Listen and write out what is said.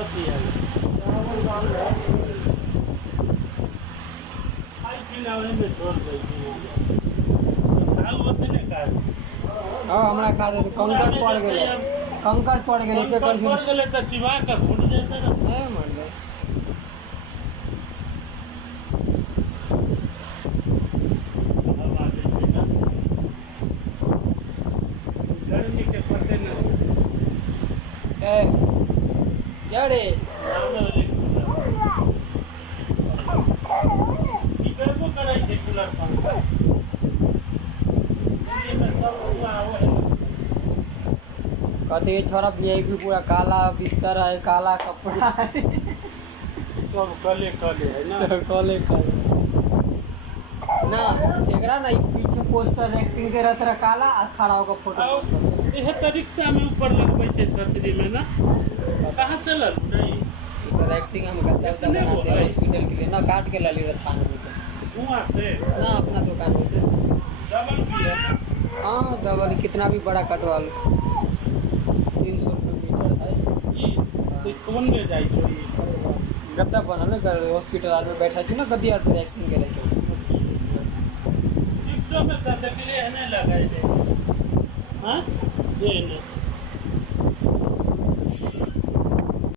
होती है आई खिलावे में छोड़ गई खाओ होते ने का हां हमरा खा दे कंकड़ पड़ गेले ते कर पड़ गेले त चिवा के फूट जेते ना ए मर गए हवा देते ना गर्मी के पते न ए यारे नामे रे की करबो करे छै कूलर पंखा ये में सब हुआ हो कहते ये छोरा वीआईपी पूरा काला बिस्तर है काला कपड़ा है सब कले है ना सब कॉले ना एकरा ना पीछे पोस्टर रैक्सिंग के रहत रहा काला आ खड़ा होकर फोटो यह तो रिक्शा में ऊपर लगबै छै छतरी में ना कहाँ से लल नहीं तो रैक्सिंग हम करते बनाते हैं हॉस्पिटल के लिए ना काट के लली रथान में से वहाँ से ना अपना दुकान में से डबल भी है हाँ डबल कितना भी बड़ा कटवा लो 300 रुपये मीटर है ई तो कौन में जाई छै गद्दा बनल है हॉस्पिटल आर में बैठा छी ना गद्दी आर रैक्सिंग के रहे रिक्शा में तो देखले है नहीं लगाई दे हां ये नहीं